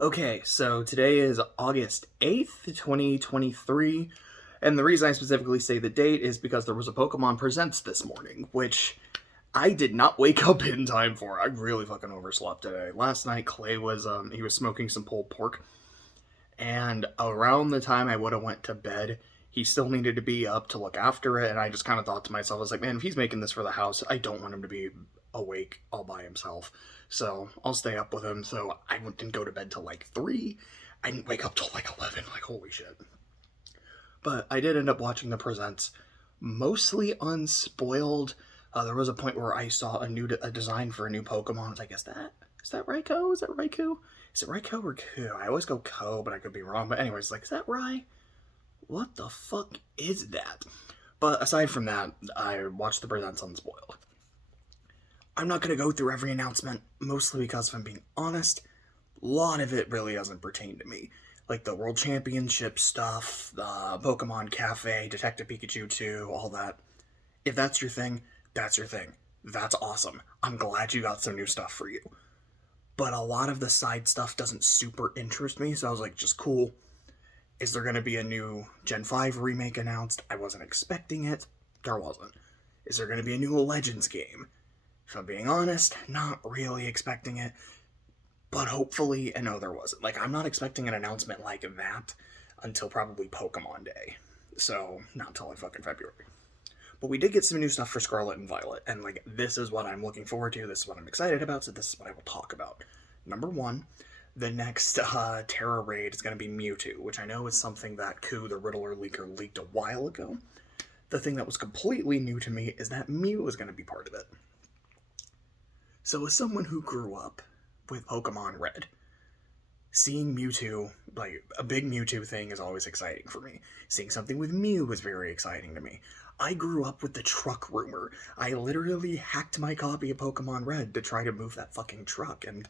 Okay, so today is August 8th, 2023, and the reason I specifically say the date is because there was a Pokemon Presents this morning, which I did not wake up in time for. I really fucking overslept today. Last night, Clay was, he was smoking some pulled pork, and around the time I would have went to bed, he still needed to be up to look after it, and I just kind of thought to myself, I was like, man, if he's making this for the house, I don't want him to be awake all by himself. So I'll stay up with him. So I didn't go to bed till like 3. I didn't wake up till like 11. Like, holy shit. But I did end up watching the presents, mostly unspoiled. There was a point where I saw a design for a new Pokemon. I was like, is that Raikou? Is that Raikou? Is it Raikou or Ku? I always go Ko, but I could be wrong. But anyways, like, is that Rai? What the fuck is that? But aside from that, I watched the presents unspoiled. I'm not going to go through every announcement, mostly because, if I'm being honest, a lot of it really doesn't pertain to me. Like the World Championship stuff, the Pokemon Cafe, Detective Pikachu 2, all that. If that's your thing, that's your thing. That's awesome. I'm glad you got some new stuff for you. But a lot of the side stuff doesn't super interest me, so I was like, just cool. Is there going to be a new Gen 5 remake announced? I wasn't expecting it. There wasn't. Is there going to be a new Legends game? If I'm being honest, not really expecting it. But hopefully, and no, there wasn't. Like, I'm not expecting an announcement like that until probably Pokemon Day. So, not until like fucking February. But we did get some new stuff for Scarlet and Violet, and like, this is what I'm looking forward to, this is what I'm excited about, so this is what I will talk about. Number one, the next Terra raid is going to be Mewtwo, which I know is something that Ku, the Riddler leaker, leaked a while ago. The thing that was completely new to me is that Mew is going to be part of it. So as someone who grew up with Pokemon Red, seeing Mewtwo, like a big Mewtwo thing, is always exciting for me. Seeing something with Mew was very exciting to me. I grew up with the truck rumor. I literally hacked my copy of Pokemon Red to try to move that fucking truck, and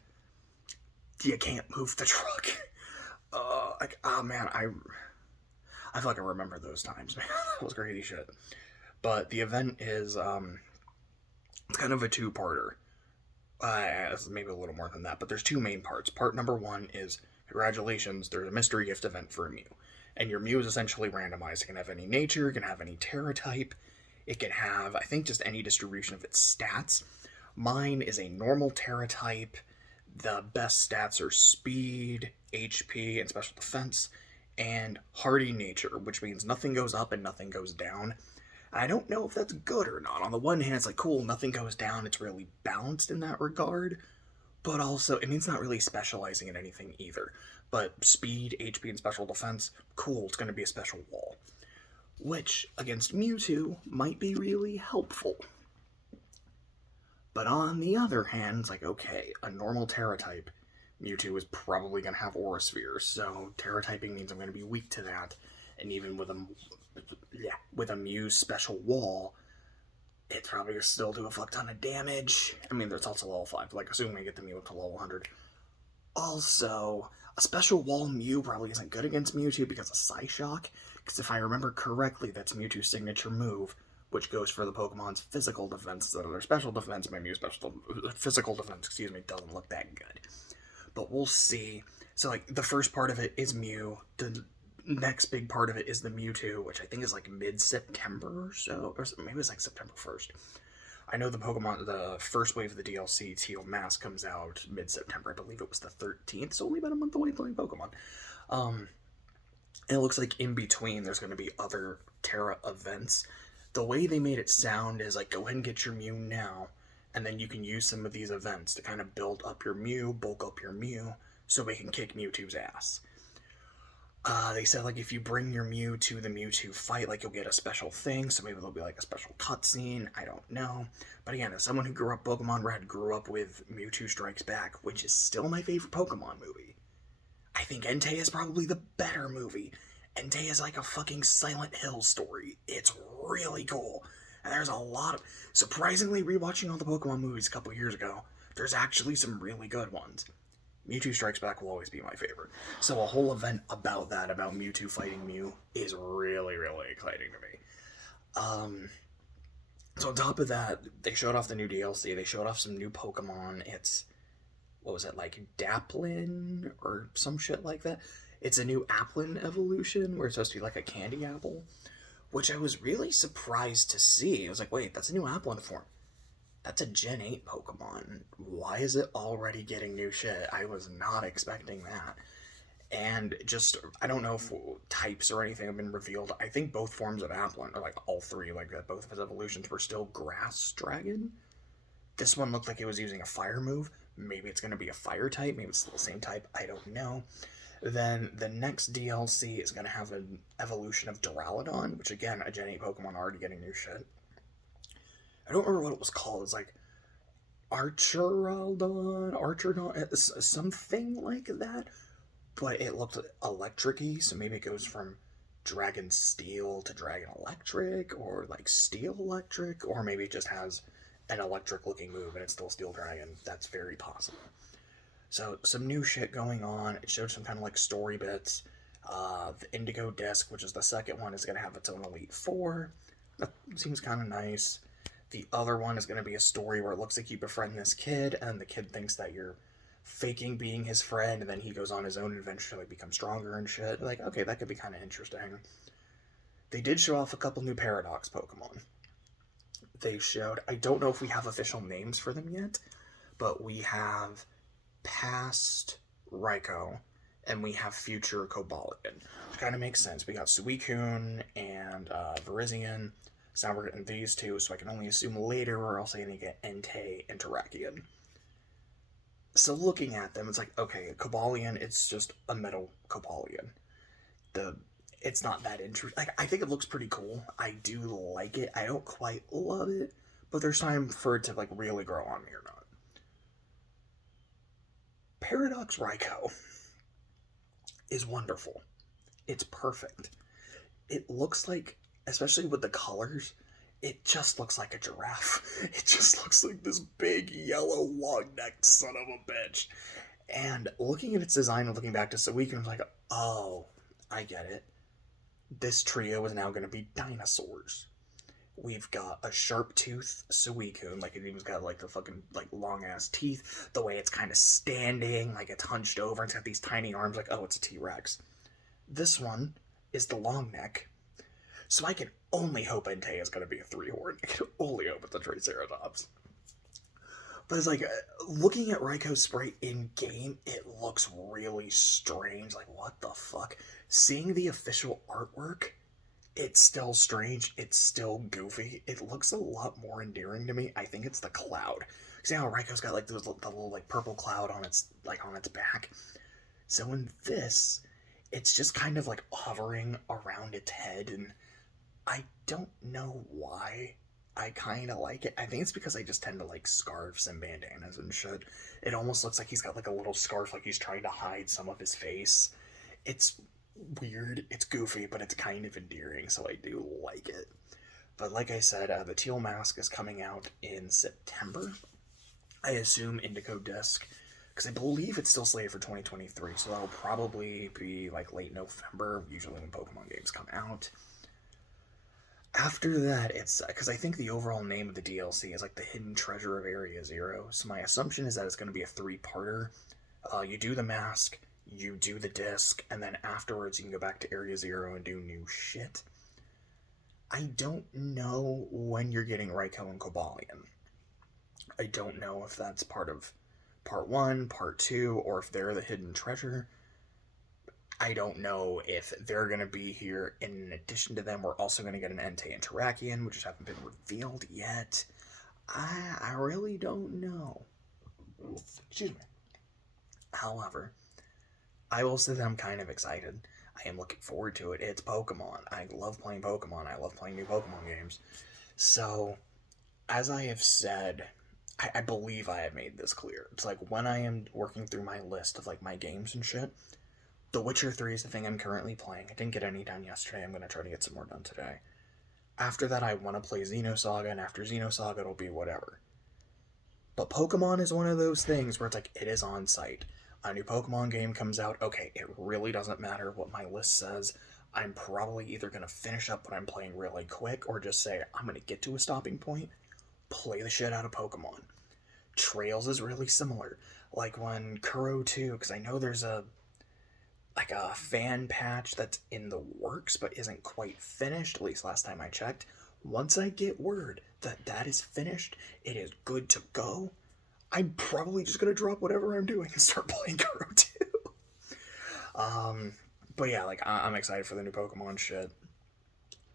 you can't move the truck. Like, oh man, I fucking remember those times, man. That was crazy shit. But the event is, it's kind of a two-parter. Maybe a little more than that, but there's two main parts. Part number one is, congratulations, there's a mystery gift event for a Mew. And your Mew is essentially randomized. It can have any nature, it can have any Terra type, it can have, I think, just any distribution of its stats. Mine is a normal Terra type. The best stats are speed, HP, and special defense, and hardy nature, which means nothing goes up and nothing goes down. I don't know if that's good or not. On the one hand, it's like, cool, nothing goes down, it's really balanced in that regard. But also, it means not really specializing in anything either. But speed, HP, and special defense, cool, it's going to be a special wall. Which, against Mewtwo, might be really helpful. But on the other hand, it's like, okay, a normal Terra type, Mewtwo is probably going to have Aura Spheres, so Terra typing means I'm going to be weak to that. And even with a Mew's special wall, it's probably going to still do a fuck ton of damage. I mean, there's also level 5, like, assuming I get the Mew up to level 100. Also, a special wall Mew probably isn't good against Mewtwo because of Psyshock, because if I remember correctly, that's Mewtwo's signature move, which goes for the Pokemon's physical defense. So their special defense, my Mew's physical defense, doesn't look that good. But we'll see. So, like, the first part of it is Mew. The next big part of it is the Mewtwo, which I think is like mid-September or so, or maybe it's like September 1st. I know the first wave of the DLC, Teal Mask, comes out mid-September. I believe it was the 13th, so only about a month away playing Pokemon. It looks like in between there's going to be other Terra events. The way they made it sound is like, go ahead and get your Mew now, and then you can use some of these events to kind of build up your Mew, bulk up your Mew, so we can kick Mewtwo's ass. They said, like, if you bring your Mew to the Mewtwo fight, like, you'll get a special thing, so maybe there'll be, like, a special cutscene, I don't know. But again, as someone who grew up Pokemon Red, grew up with Mewtwo Strikes Back, which is still my favorite Pokemon movie, I think Entei is probably the better movie. Entei is like a fucking Silent Hill story. It's really cool. And there's a lot of... Surprisingly, rewatching all the Pokemon movies a couple years ago, there's actually some really good ones. Mewtwo Strikes Back will always be my favorite. So a whole event about that, about Mewtwo fighting Mew, is really, really exciting to me. So on top of that, they showed off the new DLC, they showed off some new Pokemon. It's what was it, like Daplin or some shit like that. It's a new Applin evolution where it's supposed to be like a candy apple, which I was really surprised to see. I was like, wait, that's a new Applin form. That's a Gen 8 Pokemon. Why is it already getting new shit? I was not expecting that. And just, I don't know if types or anything have been revealed. I think both forms of Applin, or like all three, like both of his evolutions were still Grass Dragon. This one looked like it was using a fire move. Maybe it's going to be a fire type. Maybe it's still the same type. I don't know. Then the next DLC is going to have an evolution of Duraludon, which again, a Gen 8 Pokemon already getting new shit. I don't remember what it was called. It's like Archerdon, something like that. But it looked electric-y, so maybe it goes from Dragon Steel to Dragon Electric, or like Steel Electric, or maybe it just has an electric-looking move and it's still Steel Dragon. That's very possible. So, some new shit going on. It showed some kind of like story bits. The Indigo Disc, which is the second one, is going to have its own Elite Four. That seems kind of nice. The other one is going to be a story where it looks like you befriend this kid, and the kid thinks that you're faking being his friend, and then he goes on his own adventure to like become stronger and shit. Like, okay, that could be kind of interesting. They did show off a couple new Paradox Pokemon. They showed, I don't know if we have official names for them yet, but we have past Raikou, and we have future Cobalion, which kind of makes sense. We got Suicune and Virizion, so now we're getting these two, so I can only assume later we're also going to get Entei and Terrakion. So looking at them, it's like, okay, Cobalion, it's just a metal Cobalion. It's not that interesting. Like, I think it looks pretty cool. I do like it. I don't quite love it, but there's time for it to like really grow on me or not. Paradox Raikou is wonderful. It's perfect. It looks like, especially with the colors, it just looks like a giraffe. It just looks like this big, yellow, long-necked son of a bitch. And looking at its design and looking back to Suicune, I was like, oh, I get it. This trio is now going to be dinosaurs. We've got a sharp-toothed Suicune, like it even's got like the fucking like long-ass teeth, the way it's kind of standing, like it's hunched over, it's got these tiny arms, like, oh, it's a T-Rex. This one is the long neck. So I can only hope Entei is going to be a three-horn. I can only hope it's a Triceratops. But it's like, looking at Raikou's sprite in-game, it looks really strange. Like, what the fuck? Seeing the official artwork, it's still strange. It's still goofy. It looks a lot more endearing to me. I think it's the cloud. See how Raikou's got like the little like purple cloud on its back. So in this, it's just kind of like hovering around its head, and I don't know why. I kind of like it. I think it's because I just tend to like scarves and bandanas and shit. It almost looks like he's got like a little scarf, like he's trying to hide some of his face. It's weird, it's goofy, but it's kind of endearing, so I do like it. But like I said, the teal mask is coming out in September. I assume Indigo Disc, because I believe it's still slated for 2023, so that'll probably be like late November, usually when Pokemon games come out. After that, it's because I think the overall name of the DLC is like the Hidden Treasure of Area Zero, so my assumption is that it's going to be a three-parter. You do the mask, you do the disc, and then afterwards you can go back to Area Zero and do new shit. I don't know when you're getting Raikou and Cobalion. I don't know if that's part of Part 1, Part 2, or if they're the hidden treasure. I don't know if they're going to be here. In addition to them, we're also going to get an Entei and Terrakion, which haven't been revealed yet. I really don't know. Excuse me. However, I will say that I'm kind of excited. I am looking forward to it. It's Pokemon. I love playing Pokemon. I love playing new Pokemon games. So, as I have said, I believe I have made this clear. It's like when I am working through my list of like my games and shit, The Witcher 3 is the thing I'm currently playing. I didn't get any done yesterday. I'm going to try to get some more done today. After that, I want to play Xenosaga, and after Xenosaga, it'll be whatever. But Pokemon is one of those things where it's like, it is on site. A new Pokemon game comes out, okay, it really doesn't matter what my list says. I'm probably either going to finish up what I'm playing really quick, or just say, I'm going to get to a stopping point, play the shit out of Pokemon. Trails is really similar. Like when Kuro 2, because I know there's a fan patch that's in the works but isn't quite finished, at least last time I checked. Once I get word that that is finished, it is good to go, I'm probably just gonna drop whatever I'm doing and start playing Kuro 2. But yeah, like I'm excited for the new Pokemon shit.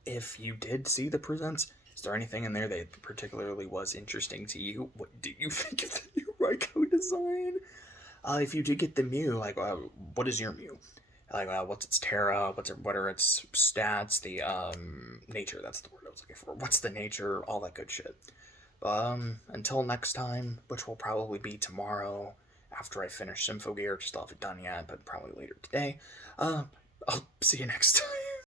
If you did see the presents, is there anything in there that particularly was interesting to you? What do you think of the new Raikou design? If you did get the Mew, like, what is your Mew? Like, what's its Terra? What are its stats? The nature. That's the word I was looking for. What's the nature? All that good shit. Until next time, which will probably be tomorrow after I finish Symphogear. Still haven't done yet, but probably later today. I'll see you next time.